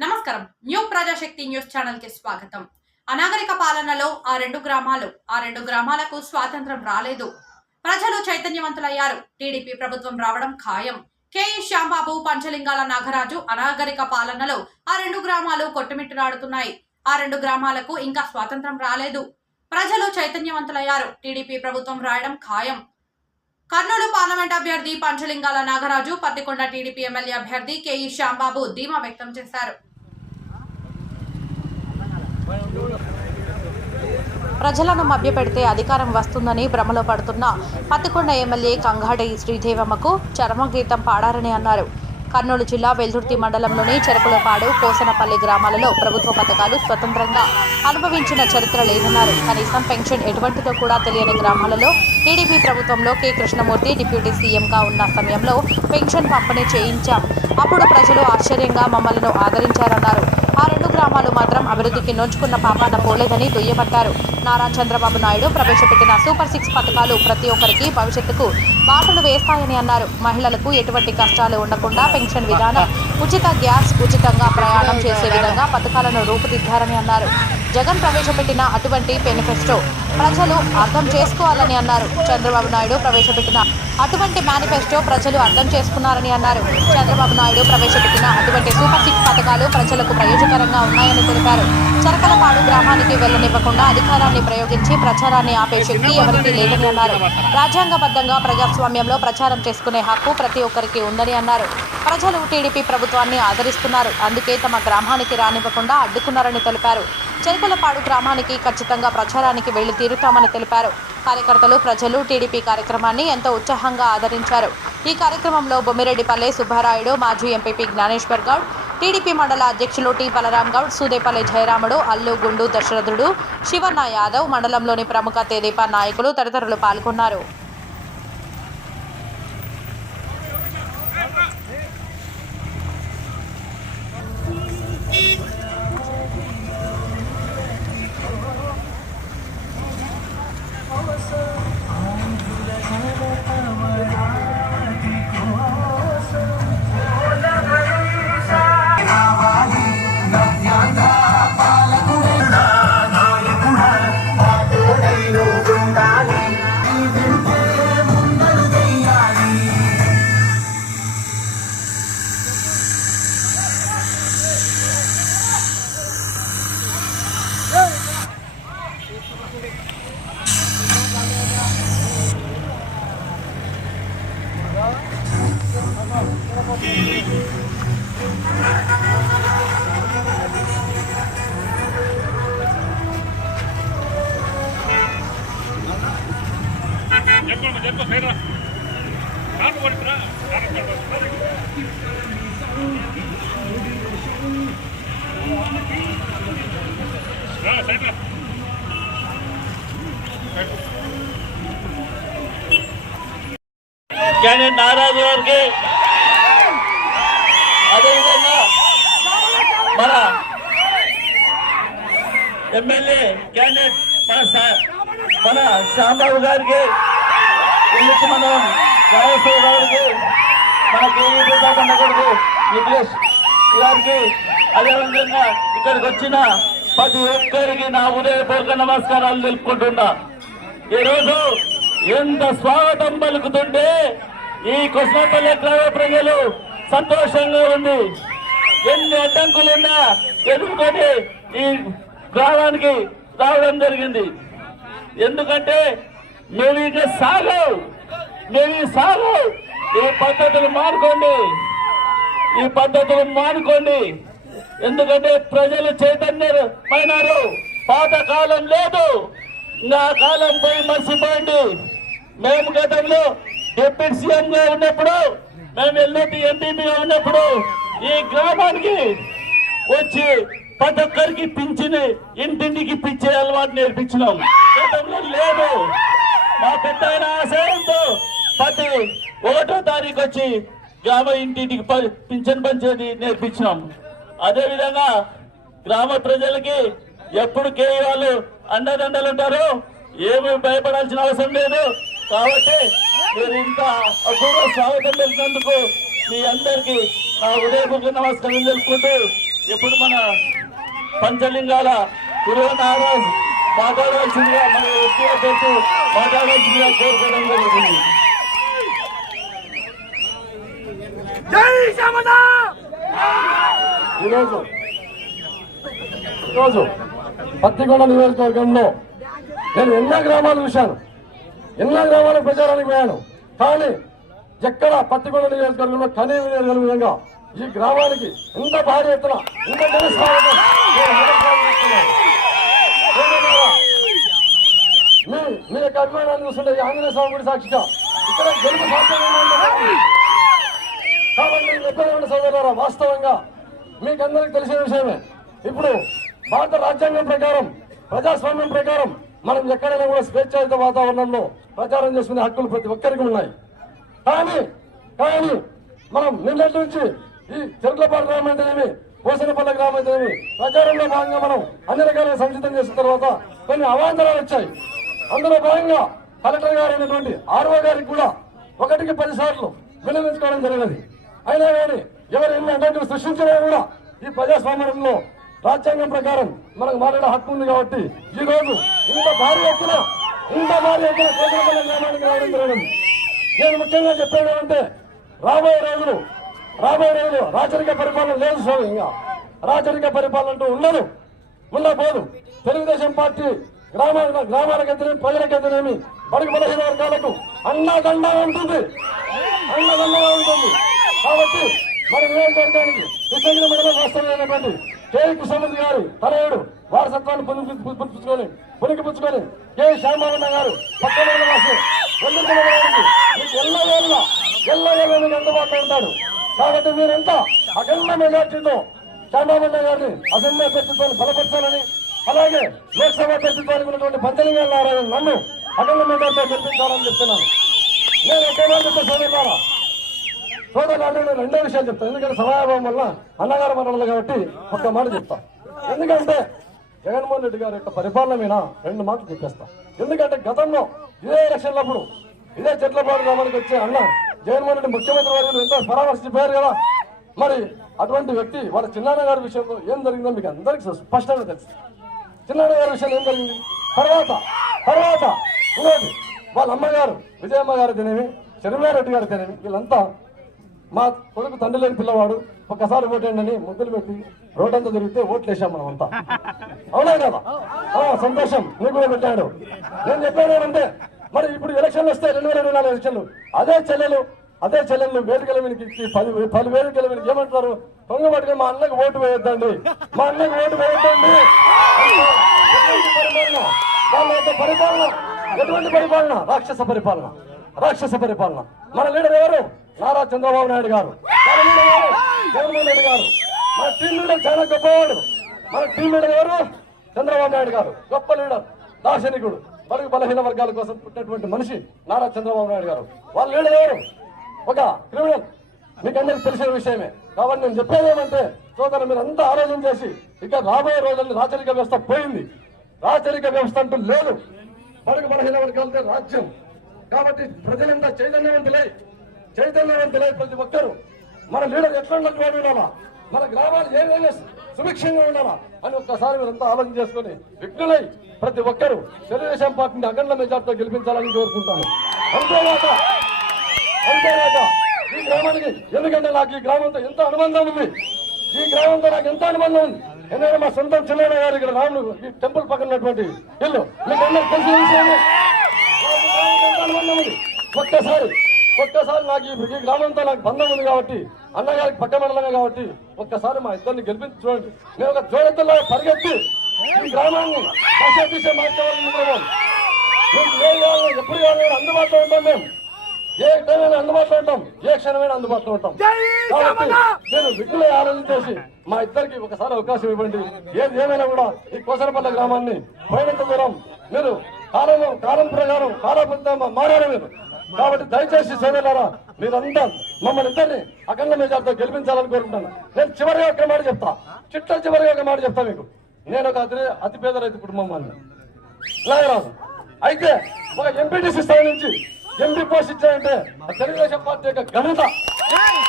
నమస్కారం. New Prajasakti news ఛానల్కి స్వాగతం. అనాగరిక పాలనలో ఆ రెండు గ్రామాలు ఆ రెండు గ్రామాలకు స్వాతంత్రం రాలేదు. ప్రజలు చైతన్యవంతులయ్యారు. టీడీపీ ప్రభుత్వం రావడం ఖాయం. కేఈ శ్యాంబాబు పంచలింగాల నాగరాజు అనాగరిక పాలనలో ఆ రెండు గ్రామాలు కొట్టుమిట్టులాడుతున్నాయి ఆ రెండు గ్రామాలకు ఇంకా స్వాతంత్రం రాలేదు. ప్రజలు చైతన్యవంతులయ్యారు. టీడీపీ ప్రభుత్వం రాయడం ఖాయం. కర్నూలు పార్లమెంట్ అభ్యర్థి పంచలింగాల నాగరాజు పత్తికొండ టీడీపీ ఎమ్మెల్యే అభ్యర్థి కేఈ శ్యాంబాబు ధీమా వ్యక్తం చేశారు. ప్రజలను మభ్యపెడితే అధికారం వస్తుందని భ్రమలో పడుతున్న పత్తికొండ ఎమ్మెల్యే కంగాడి శ్రీదేవమ్మకు చరమగీతం పాడారని అన్నారు. కర్నూలు జిల్లా వెల్దుర్తి మండలంలోని చెరకులపాడు కోసనపల్లి గ్రామాలలో ప్రభుత్వ పథకాలు స్వతంత్రంగా అనుభవించిన చరిత్ర లేదన్నారు. కనీసం పెన్షన్ ఎటువంటిదో కూడా తెలియని గ్రామాలలో టీడీపీ ప్రభుత్వంలో కె. కృష్ణమూర్తి డిప్యూటీ సీఎంగా ఉన్న సమయంలో పెన్షన్ పంపిణీ చేయించాం. అప్పుడు ప్రజలు ఆశ్చర్యంగా మమ్మల్ని ఆదరించారన్నారు. ఆ రెండు గ్రామాలు మాత్రం అభివృద్ధికి నోచుకున్న పాపాన పోలేదని దుయ్యబట్టారు. నారా చంద్రబాబు నాయుడు ప్రవేశపెట్టిన సూపర్ సిక్స్ పథకాలు ప్రతి ఒక్కరికి భవిష్యత్తుకు బాటలు వేస్తాయని అన్నారు. మహిళలకు ఎటువంటి కష్టాలు ఉండకుండా పెన్షన్ విధానం ఉచిత గ్యాస్ ఉచితంగా ప్రయాణం చేసే విధంగా పథకాలను రూపుదిద్దారని అన్నారు. జగన్ ప్రవేశపెట్టిన అటువంటి మేనిఫెస్టో ప్రజలు అర్థం చేసుకోవాలని అన్నారు. చంద్రబాబు నాయుడు ప్రవేశపెట్టిన అటువంటి మేనిఫెస్టో ప్రజలు అర్థం చేసుకున్నారని అన్నారు. చంద్రబాబు నాయుడు ప్రవేశపెట్టిన అటువంటి సూపర్ సిక్స్ పథకాలు ప్రజలకు ప్రయోజకరంగా ఉన్నాయని తెలిపారు. చరకలపాడు గ్రామానికి వెళ్ళనివ్వకుండా అధికారాన్ని ప్రయోగించి ప్రచారాన్ని ఆపే శక్తి ఎవరికీ లేదని అన్నారు. రాజ్యాంగబద్ధంగా ప్రజాస్వామ్యంలో ప్రచారం చేసుకునే హక్కు ప్రతి ఒక్కరికి ఉందని అన్నారు. ప్రజలు టీడీపీ ప్రభుత్వాన్ని ఆదరిస్తున్నారు. అందుకే తమ గ్రామానికి రానివ్వకుండా అడ్డుకున్నారని తెలిపారు. చెరుకులపాడు గ్రామానికి ఖచ్చితంగా ప్రచారానికి వెళ్ళి తీరుతామని తెలిపారు. కార్యకర్తలు ప్రజలు టీడీపీ కార్యక్రమాన్ని ఎంతో ఉత్సాహంగా ఆదరించారు. ఈ కార్యక్రమంలో బొమ్మిరెడ్డిపల్లె సుబ్బారాయుడు మాజీ ఎంపీపీ జ్ఞానేశ్వర్ గౌడ్ టీడీపీ మండల అధ్యక్షులు టి బలరాం గౌడ్ సూదేపల్లి జయరాముడు అల్లు గుండు దశరథుడు శివన్న యాదవ్ మండలంలోని ప్రముఖ తెదేపా నాయకులు తదితరులు పాల్గొన్నారు. నారాజు గారికి. అదేవిధంగా మన ఎమ్మెల్యే క్యాండిడేట్ మన మన శ్యాంబాబు గారికి ఇల్లు మనం రాజేశ్వర గారికి మన కేవీ ప్రతాపన్న గారికి నిఖిలేష్ గారికి అదేవిధంగా ఇక్కడికి వచ్చిన ప్రతి ఒక్కరికి నా ఉదయపూర్వక నమస్కారాలు తెలుపుకుంటున్నా. ఈరోజు ఎంత స్వాగతం పలుకుతుంటే ఈ కృష్ణపల్లి గ్రామ ప్రజలు సంతోషంగా ఉంది ఎన్ని అడ్డంకులున్నా ఎదుర్కొని ఈ గ్రామానికి రావడం జరిగింది. ఎందుకంటే మేము ఇక సాగు మేము ఈ సాగు. ఈ పద్ధతులు మానుకోండి. ఈ పద్ధతులు మానుకోండి. ఎందుకంటే ప్రజలు చైతన్యమైనారు పాత కాలం లేదు. నా కాలం పోయి మర్చిపోయింది. మేము గతంలో డిప్యూటీ సీఎం గా ఉన్నప్పుడు మేము ఎల్లుటి ఎంపీగా ఉన్నప్పుడు ఈ గ్రామానికి వచ్చి ప్రతి ఒక్కరికి పింఛని ఇంటింటికి పిచ్చే అలవాటు నేర్పించినాం. గతంలో లేదు. మా పెద్ద ఆయన ఆశయంతో ప్రతి ఒకటో తారీఖు వచ్చి గ్రామ ఇంటింటికి ప- పింఛన్ పంచేది నేర్పించినాం. అదే విధంగా గ్రామ ప్రజలకి ఎప్పుడు కే వాళ్ళు అండదండలు ఉంటారు ఏమి భయపడాల్సిన అవసరం లేదు. కాబట్టి మీరు ఇంత అపూర్వ స్వాగతం తెలిసినందుకు మీ అందరికీ నా ఉదయపూర్వక నమస్కారం తెలుపుకుంటూ ఇప్పుడు మన పంచలింగాల గురువు నారాజ్ మాట్లాడవలసిందిగా మన వ్యక్తిగత మాట్లాడవలసిందిగా కోరుకోవడం జరుగుతుంది. ఈరోజు ఈరోజు పత్తికొండ నియోజకవర్గంలో నేను ఎన్నో గ్రామాలు చూశాను. ఎన్నో గ్రామాలకు ప్రచారానికి పోయాను. కానీ ఎక్కడ పత్తికొండ నియోజకవర్గంలో కనీ వినియోగ విధంగా ఈ గ్రామానికి ఇంత భారీ ఎత్తున ఇంత మీ మీ యొక్క అభిమానాన్ని చూస్తుంటే ఆంజనేయ స్వామి గుడి సాక్షిగా ఇక్కడ గెలుపు సాధ్యమైన కాబట్టి నేను సోదరులారా వాస్తవంగా మీకందరికి తెలిసిన విషయమే. ఇప్పుడు భారత రాజ్యాంగం ప్రకారం ప్రజాస్వామ్యం ప్రకారం మనం ఎక్కడైనా కూడా స్వేచ్ఛాయుత వాతావరణంలో ప్రచారం చేసుకునే హక్కులు ప్రతి ఒక్కరికి ఉన్నాయి. కానీ కానీ మనం నిన్నటి నుంచి ఈ చెరుకులపాడు గ్రామం అయితేనేమి పోసనపల్లి గ్రామం అయితేనేమి ప్రచారంలో భాగంగా మనం అన్ని రకాలుగా సంచితం చేసిన తర్వాత కొన్ని అవాంతరాలు వచ్చాయి. అందులో భాగంగా కలెక్టర్ గారు అయినటువంటి ఆర్ఓ గారికి కూడా ఒకటికి పది సార్లు వినియోగించుకోవడం జరిగినది. అయినా కానీ ఎవరు ఎన్ని అడ్డంకులు సృష్టించినా కూడా ఈ ప్రజాస్వామ్యంలో రాజ్యాంగం ప్రకారం మనకు మాట్లాడే హక్కు ఉంది కాబట్టి ఈ రోజు ఇంత భారీ ఎత్తున ఇంత భారీ ఎత్తున కోసలపల్లి గ్రామానికి రావడం జరిగింది నేను ముఖ్యంగా చెప్పేది అంటే రాబోయే రోజులు రాబోయే రోజులు రాచరిక పరిపాలన లేదు స్వామి. ఇంకా రాచరిక పరిపాలన అంటూ ఉండదు ఉండబోదు తెలుగుదేశం పార్టీ గ్రామాల ప్రజలకు ఎదురేమి బడుగు బలహీన వర్గాలకు అండదండ ఉంటుంది. అండదండగా ఉంటుంది. కాబట్టి మన నియోజకవర్గానికి కృష్ణగిరి మండలం వాస్తవమైనటువంటి కే కృష్ణమూర్తి గారు తనయుడు వారసత్వాన్ని పొంది పుచ్చుకొని పునికి పుచ్చుకొని కె శ్యామన్న గారు పక్కన వాసి ఎల్ల వేళ్ళ ఎల్ల వేళ్ళ అందుబాటులో ఉంటాడు. కాబట్టి మీరంతా అఖండ మెజార్టీతో శ్యామన్న గారిని అసెంబ్లీ అభ్యర్థిత్వాన్ని బలపరచాలని అలాగే లోక్సభ అభ్యర్థిత్వానికి ఉన్నటువంటి పంచలింగాల నారాయణ నన్ను అఖండ మెజార్టీతో గెలిపించాలని చెప్తున్నాను. నేను ఎక్కడ చెప్తే సోదరులారా నేను రెండో విషయాలు చెప్తాను. ఎందుకంటే సమయాభావం వల్ల అన్నగారు మనలు కాబట్టి ఒక్క మాట చెప్తాను ఎందుకంటే జగన్మోహన్ రెడ్డి గారి యొక్క పరిపాలన మీద రెండు మాటలు చెప్పేస్తా ఎందుకంటే గతంలో ఇదే ఎలక్షన్లప్పుడు ఇదే చెట్లపాటు గ్రామానికి వచ్చే అన్న జగన్మోహన్ రెడ్డి ముఖ్యమంత్రి వర్గం ఎంతో పరామర్శించారు కదా. మరి అటువంటి వ్యక్తి వాళ్ళ చిన్నాన్న గారి విషయంలో ఏం జరిగిందో మీకు అందరికీ స్పష్టంగా తెలుసు. చిన్నాన్న గారి విషయంలో ఏం జరిగింది? తర్వాత తర్వాత ఇంకోటి వాళ్ళ అమ్మగారు విజయమ్మ గారు తినేవి శర్మారెడ్డి గారు తినేవి వీళ్ళంతా మా కొడుకు తండ్రి లేని పిల్లవాడు ఒకసారి ఓటేయండి అని ముద్దులు పెట్టి రోడ్డంతా దొరికితే ఓట్లు వేసాం మనం అంతా అవునా కదా? ఆ, సంతోషం. నువ్వు కూడా పెట్టాడు. నేను చెప్పాను మరి ఇప్పుడు ఎలక్షన్లు వస్తే రెండు వేల ఇరవై నాలుగు ఎలక్షన్లు అదే చెల్లెలు అదే చెల్లెలు వేదికల మీదకి పది పది వేదికల మీద ఏమంటారు పొంగబట్టుగా మా అన్నకు ఓటు వేయొద్దండి. మా అన్నకు ఓటు వేయొద్దండి. ఎటువంటి పరిపాలన? వాళ్ళ పరిపాలన? ఎటువంటి పరిపాలన? రాక్షస పరిపాలన. రాక్షస పరిపాలన. మన లీడర్ ఎవరు? నారా చంద్రబాబు నాయుడు గారు. మన లీడర్ ఎవరు? జగన్మోహన్ రెడ్డి గారు. మన టీం లీడర్ చాలా గొప్పవాడు. మన టీం లీడర్ ఎవరు? చంద్రబాబు నాయుడు గారు. గొప్ప లీడర్ దార్శనికుడు బడుగు బలహీన వర్గాల కోసం పుట్టినటువంటి మనిషి నారా చంద్రబాబు నాయుడు గారు. వాళ్ళ లీడర్ ఎవరు? ఒక క్రిమినల్. మీకు అందరికి తెలిసిన విషయమే. కాబట్టి నేను చెప్పేది ఏమంటే సోదరు మీరు అంతా ఆలోచన చేసి ఇక రాబోయే రోజుల్లో రాచరిక వ్యవస్థ పోయింది. రాచరిక వ్యవస్థ అంటూ లేదు. బడుగు బలహీన వర్గాలతో రాజ్యం. కాబట్టి ప్రజలంతా చైతన్యవంతులై చైతన్యవంతులై ప్రతి ఒక్కరు మన లీడర్ ఎట్లా ఉన్నటువంటి మన గ్రామాలు ఏ విధంగా సుభిక్షంగా ఉన్నామా అని ఒక్కసారి మీరంతా ఆలోచన చేసుకొని విఘ్నులై ప్రతి ఒక్కరు తెలుగుదేశం పార్టీని అఖండ మెజార్టీతో గెలిపించాలని కోరుకుంటాను. అంతేగాక అంతేగాక ఈ గ్రామానికి ఎందుకంటే నాకు ఈ గ్రామంతో ఎంత అనుబంధం ఉంది? ఈ గ్రామంతో నాకు ఎంత అనుబంధం ఉంది? ఎందుకంటే మా సొంతం చిన్న గారు ఇక్కడ రాముడు ఈ టెంపుల్ పక్కన ఉన్నటువంటి ఇల్లు. మీకు అందరూ తెలిసి అనుబంధం ఉంది ఒక్కసారి ఒక్కసారి నాకు ఈ గ్రామంతో నాకు బంధం ఉంది కాబట్టి అన్నగారికి పక్క మండలమే కాబట్టి ఒక్కసారి మా ఇద్దరిని గెలిపించి చూడండి. మేము ఒక జోడెత్తుల్లో పరిగెత్తి ఈ గ్రామాన్ని దశ మార్చేవాళ్ళం ఎప్పుడు కావాలో అందుబాటులో ఉంటాం మేము? ఏ టైమైనా అందుబాటులో ఉంటాం? ఏ క్షణమైనా అందుబాటులో ఉంటాం. కాబట్టి నేను విఘ్నులై ఆలోచన చేసి మా ఇద్దరికి ఒకసారి అవకాశం ఇవ్వండి. ఏది ఏమైనా కూడా ఈ కోసరపల్లి గ్రామాన్ని పోయినంత దూరం మీరు కాలం కాలం ప్రకారం కాలబద్ధంగా మారారు మీరు. కాబట్టి దయచేసి సోదరులారా మీరంతా మమ్మల్ని ఇద్దరిని అఖండ మెజార్తో గెలిపించాలని కోరుకుంటాను నేను చివరిగా ఒక మాట చెప్తా. చిట్ట చివరిగా ఒక మాట చెప్తా మీకు. నేను ఒక అతి అతిపేద రైతు కుటుంబం వాళ్ళని నాగరాజు అయితే ఒక ఎంపీటీసీ స్థాయి నుంచి ఎంపీ పోస్ట్ ఇచ్చారంటే ఆ తెలుగుదేశం పార్టీ యొక్క ఘనత.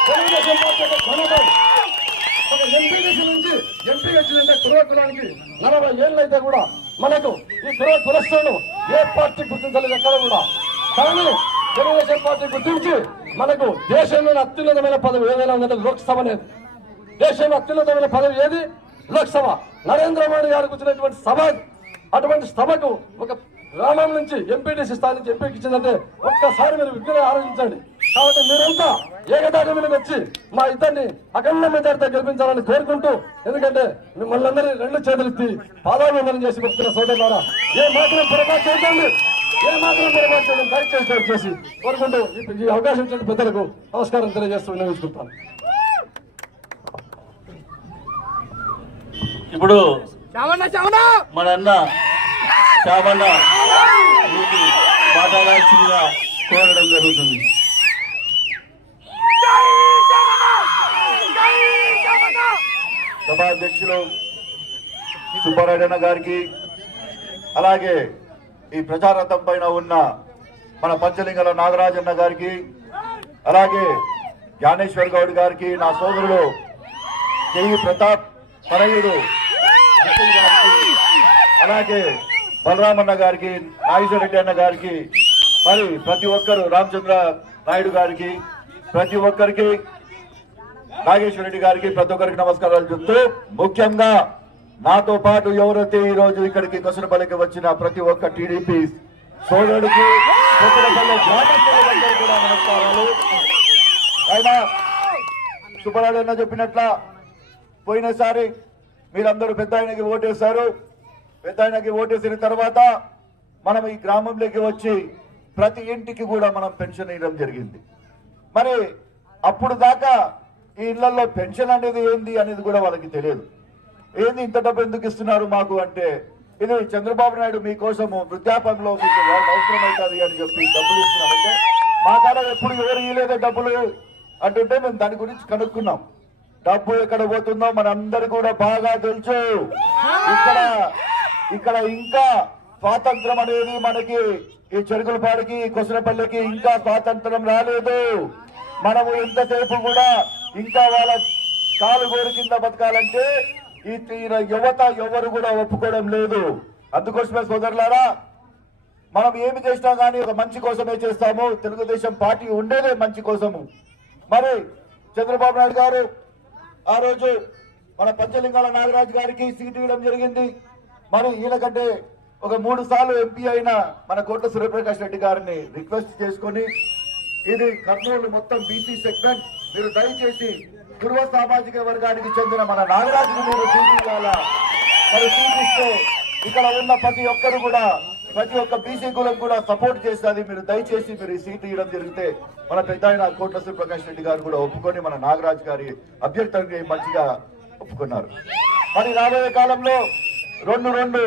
తెలుగుదేశం పార్టీ యొక్క ఘనత ఒక ఎంపీటీసీ నుంచి కురవ కులానికి నలభై ఏళ్ళు అయితే కూడా మనకు ఈ కురవ ఏ పార్టీ గుర్తించలేదు ఎక్కడ కూడా. కానీ తెలుగుదేశం పార్టీ గుర్తించి మనకు దేశంలోని అత్యున్నతమైన పదవి ఏదైనా ఉందంటే లోక్సభ అనేది. దేశంలో అత్యున్నతమైన పదవి ఏది? లోక్సభ. నరేంద్ర మోడీ గారికి వచ్చినటువంటి సభ అటువంటి సభకు ఒక గ్రామం నుంచి ఎంపీటీసీ స్థాయి నుంచి ఎంపీకి ఇచ్చిందంటే ఒక్కసారి మీరు విగ్రహం ఆలోచించండి కాబట్టి మీరంతా ఏకదాటి మీద వచ్చి మా ఇద్దరిని అఖండ మెజార్టీతో గెలిపించాలని కోరుకుంటూ ఎందుకంటే మిమ్మల్ని అందరినీ రెండు చేతులు ఎత్తి పాదాభివందనం చేసి చెప్తున్న సోదరులారా ఏ మాత్రం పొరపాటు చేయకండి. ఏ మాత్రం పొరపాటు చేయడం దయచేసి దయచేసి కోరుకుంటూ ఈ- ఈ అవకాశం ఇచ్చిన పెద్దలకు నమస్కారం తెలియజేస్తూ వినియోగించుకుంటాను ఇప్పుడు మన అన్న మీకు మాట్లాడాల్సిందిగా కోరడం జరుగుతుంది. సభాధ్యక్షులు సుబ్బారాయణ గారికి అలాగే ఈ ప్రచారథం పైన ఉన్న మన పంచలింగల నాగరాజన్న గారికి అలాగే జ్ఞానేశ్వర్ గౌడ్ గారికి నా సోదరుడు కేఈ ప్రతాప్ పరయుడు గారికి అలాగే బలరామన్న గారికి నాగేశ్వరరెడ్డి అన్న గారికి మరి ప్రతి ఒక్కరు రామచంద్ర నాయుడు గారికి ప్రతి ఒక్కరికి నాగేశ్వర రెడ్డి గారికి ప్రతి ఒక్కరికి నమస్కారాలు చెప్తూ ముఖ్యంగా నాతో పాటు ఎవరైతే ఈ రోజు ఇక్కడికి కొసరపల్లికి వచ్చిన ప్రతి ఒక్క టీడీపీ సోదరుడికి కూడా నమస్కారాలు. అయినా సుబ్బరాడు అన్న చెప్పినట్ల పోయినసారి మీరందరూ పెద్ద ఆయనకి ఓటేశారు. పెద్ద ఆయనకి ఓటేసిన తర్వాత మనం ఈ గ్రామంలోకి వచ్చి ప్రతి ఇంటికి కూడా మనం పెన్షన్ ఇవ్వడం జరిగింది. మరి అప్పుడు దాకా ఈ ఇళ్ళలో పెన్షన్ అనేది ఏంది అనేది కూడా వాళ్ళకి తెలియదు. ఏంది ఇంత డబ్బు ఎందుకు ఇస్తున్నారు మాకు అంటే ఇది చంద్రబాబు నాయుడు మీకోసము వృద్ధాపంలో మీకు అవసరం అవుతుంది అని చెప్పి డబ్బులు ఇస్తున్నారంటే మా కాడ ఎప్పుడు ఎవరు ఇవ్వలేదే డబ్బులు? అంటుంటే మేము దాని గురించి కనుక్కున్నాం. డబ్బు ఎక్కడ పోతుందో మనందరు కూడా బాగా తెలుసు. ఇక్కడ ఇక్కడ ఇంకా స్వాతంత్రం అనేది మనకి ఈ చెరుకులపాడికి కొసరపల్లికి ఇంకా స్వాతంత్రం రాలేదు. మనము ఎంతసేపు కూడా ఇంకా వాళ్ళ కాలు గోరు కింద బతకాలంటే ఈ తీర యువత ఎవరు కూడా ఒప్పుకోవడం లేదు. అందుకోసమే సోదరులారా మనం ఏమి చేసినా కానీ ఒక మంచి కోసమే చేస్తాము. తెలుగుదేశం పార్టీ ఉండేదే మంచి కోసము. మరి చంద్రబాబు నాయుడు గారు ఆ రోజు మన పంచలింగాల నాగరాజు గారికి సీటు ఇవ్వడం జరిగింది. మరి ఈయనకంటే ఒక మూడు సార్లు ఎంపీ అయిన మన కోట సూర్యప్రకాష్ రెడ్డి గారిని రిక్వెస్ట్ చేసుకొని ఇది కర్నూలు మొత్తం బీసీ సెగ్మెంట్. మీరు దయచేసి పూర్వ సామాజిక వర్గానికి చెందిన మన నాగరాజును మీరు సీటు మరి సీట్ ఇక్కడ ఉన్న ప్రతి ఒక్కరు కూడా ప్రతి ఒక్క బీసీ కులం కూడా సపోర్ట్ చేస్తుంది. మీరు దయచేసి మీరు ఈ సీట్ ఇవ్వడం జరిగితే మన పెద్ద ఆయన కోట్ల సూర్యప్రకాష్ రెడ్డి గారు కూడా ఒప్పుకొని మన నాగరాజు గారి అభ్యర్థులకి మంచిగా ఒప్పుకున్నారు. మరి రాబోయే కాలంలో రెండు రెండు.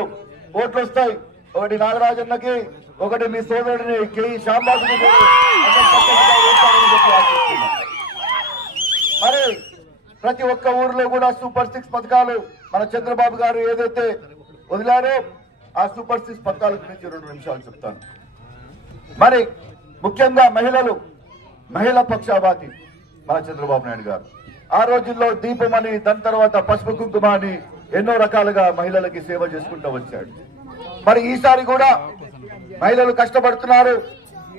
ఓట్లు వస్తాయి ఒకటి నాగరాజన్నకి ఒకటి మీ సోదరుడిని కే శాంబాబు మరి ప్రతి ఒక్క ఊర్లో కూడా సూపర్ సిక్స్ పథకాలు మన చంద్రబాబు గారు ఏదైతే వదిలారో ఆ సూపర్ సిక్స్ పథకాల గురించి రెండు నిమిషాలు చెప్తాను. మరి ముఖ్యంగా మహిళలు మహిళా పక్షాభాతి మన చంద్రబాబు నాయుడు గారు. ఆ రోజుల్లో దీపం అని దాని తర్వాత పసుపు కుంకుమ అని ఎన్నో రకాలుగా మహిళలకి సేవ చేసుకుంటూ వచ్చాడు. మరి ఈసారి కూడా మహిళలు కష్టపడుతున్నారు.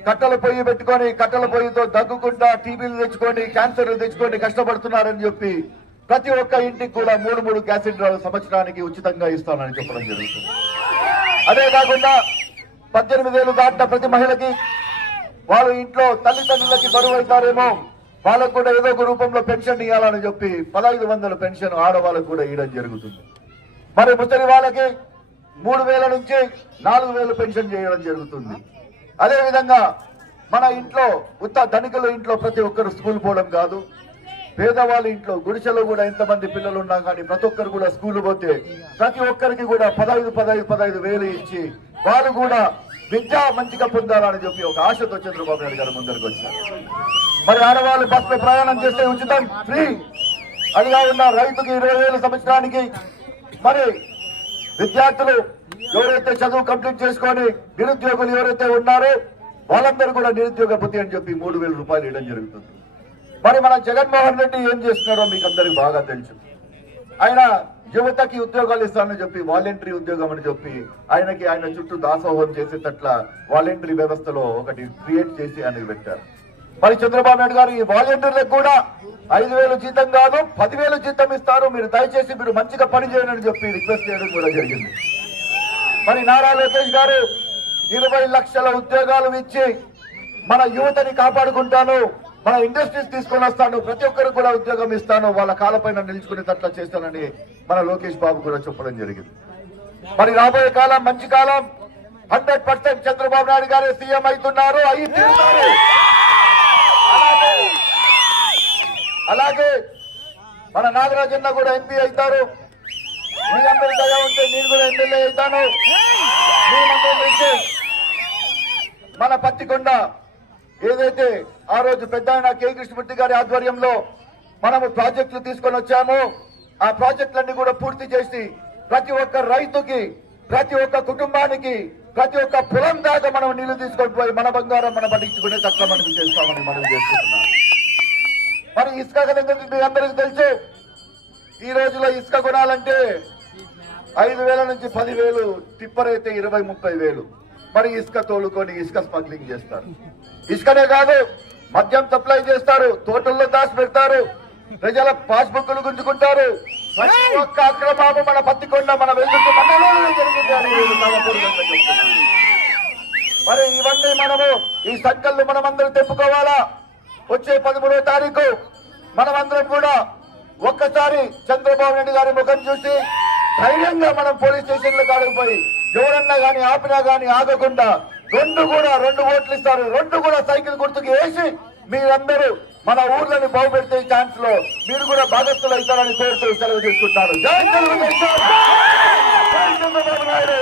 కట్టెల పొయ్యి పెట్టుకొని కట్టెల పొయ్యితో దగ్గుకుంటా టీవీలు తెచ్చుకొని క్యాన్సర్లు తెచ్చుకొని కష్టపడుతున్నారని చెప్పి ప్రతి ఒక్క ఇంటికి కూడా మూడు మూడు గ్యాస్ సిలిండర్లు సంవత్సరానికి ఉచితంగా ఇస్తానని చెప్పడం జరుగుతుంది. అదే కాకుండా పద్దెనిమిది ఏళ్ళు దాటిన ప్రతి మహిళకి వాళ్ళ ఇంట్లో తల్లిదండ్రులకి బరువు అవుతారేమో వాళ్ళకు కూడా ఏదో ఒక రూపంలో పెన్షన్ ఇవ్వాలని చెప్పి పదహైదు వందల పెన్షన్ ఆడవాళ్ళకు కూడా ఇవ్వడం జరుగుతుంది. మరి ముసలి వాళ్ళకి మూడు వేల నుంచి నాలుగు వేలు పెన్షన్ చేయడం జరుగుతుంది. అదేవిధంగా మన ఇంట్లో ఉత్త ధనికుల ఇంట్లో ప్రతి ఒక్కరు స్కూల్ పోవడం కాదు. పేదవాళ్ళ ఇంట్లో గుడిసెలో కూడా ఎంతమంది పిల్లలు ఉన్నా కానీ ప్రతి ఒక్కరు కూడా స్కూల్ పోతే ప్రతి ఒక్కరికి కూడా పదహైదు పదహైదు పదహైదు వేలు ఇచ్చి వాళ్ళు కూడా విద్య మంచిగా పొందాలని చెప్పి ఒక ఆశతో చంద్రబాబు నాయుడు గారు ముందరికి వచ్చారు మరి ఆడవాళ్ళు బస్సులో ప్రయాణం చేస్తే ఉచితం. ఫ్రీ. అది కాకుండా రైతుకి ఇరవై వేల సంవత్సరానికి మరి విద్యార్థులు ఎవరైతే చదువు కంప్లీట్ చేసుకొని నిరుద్యోగులు ఎవరైతే ఉన్నారో వాళ్ళందరూ కూడా నిరుద్యోగ భృతి అని చెప్పి మూడు వేల రూపాయలు ఇవ్వడం జరుగుతుంది. మరి మన జగన్మోహన్ రెడ్డి ఏం చేస్తున్నారో మీకు అందరికి బాగా తెలుసు. ఆయన యువతకి ఉద్యోగాలు ఇస్తానని చెప్పి వాలంటరీ ఉద్యోగం అని చెప్పి ఆయనకి ఆయన చుట్టూ దాసోహం చేసేటట్ల వాలంటరీ వ్యవస్థలో ఒకటి క్రియేట్ చేసి ఆయనకు పెట్టారు. మరి చంద్రబాబు నాయుడు గారు ఈ వాలంటీర్లకు కూడా ఐదు వేలు జీతం కాదు పదివేలు జీతం ఇస్తారు. మీరు దయచేసి మీరు మంచిగా పని చేయండి అని చెప్పి రిక్వెస్ట్ చేయడం కూడా జరిగింది. మరి నారా లోకేష్ గారు ఇరవై లక్షల ఉద్యోగాలు ఇచ్చి మన యువతని కాపాడుకుంటాను మన ఇండస్ట్రీస్ తీసుకొని వస్తాను ప్రతి ఒక్కరికి కూడా ఉద్యోగం ఇస్తాను వాళ్ళ కాలపైన నిలుచుకునేటట్లా చేస్తానని మన లోకేష్ బాబు కూడా చెప్పడం జరిగింది. మరి రాబోయే కాలం మంచి కాలం హండ్రెడ్ పర్సెంట్ చంద్రబాబు నాయుడు గారే సీఎం అవుతున్నారు. అయి అలాగే మన నాగరాజన్న కూడా ఎంపీ అవుతారు. మీ అందరి దయ ఉంటే నేను కూడా ఎమ్మెల్యే అవుతాను. మన పత్తికొండ ఏదైతే ఆ రోజు పెద్ద ఆయన కె. కృష్ణమూర్తి గారి ఆధ్వర్యంలో మనము ప్రాజెక్టులు తీసుకొని వచ్చాము. ఆ ప్రాజెక్టులన్నీ కూడా పూర్తి చేసి ప్రతి ఒక్క రైతుకి ప్రతి ఒక్క కుటుంబానికి ప్రతి ఒక్క పొలం దాకా మనం నీళ్ళు తీసుకొని పోయి మన బంగారం మనం పట్టించుకునే తక్కువ మనం చేస్తామని మనం చేసుకుంటున్నాం. మరి ఇసుక మీ అందరికీ తెలుసు? ఈ రోజులో ఇసుక కొనాలంటే ఐదు వేల నుంచి పదివేలు టిప్పర్ అయితే ఇరవై ముప్పై వేలు. మరి ఇసుక తోలుకొని ఇసుక స్మగ్లింగ్ చేస్తారు. ఇసుకనే కాదు మద్యం సప్లై చేస్తారు తోటల్లో దాచి పెడతారు. ప్రజల పాస్బుక్లు గుంజుకుంటారు. ప్రతి ఒక్క అక్రమాము మన పత్తికొండ మన మండలంలో. మరి ఇవన్నీ మనము ఈ సంకల్ని మనమందరం తెప్పుకోవాలా? వచ్చే పదమూడవ తారీఖు మనమందరం కూడా ఒక్కసారి చంద్రబాబు నాయుడు గారి ముఖం చూసి ధైర్యంగా మనం పోలీస్ స్టేషన్లకు లో కాడకపోయి ఎవరన్నా గాని ఆపినా గాని ఆగకుండా రెండు కూడా రెండు ఓట్లు ఇస్తారు. రెండు కూడా సైకిల్ గుర్తుకు వేసి మీరందరూ మన ఊర్లను బాగుపెడితే ఛాన్స్లో మీరు కూడా బాధ్యతలు అవుతారని కోరుతూ సెలవు తీసుకుంటారు జై తెలుగుదేశం చంద్రబాబు నాయుడు!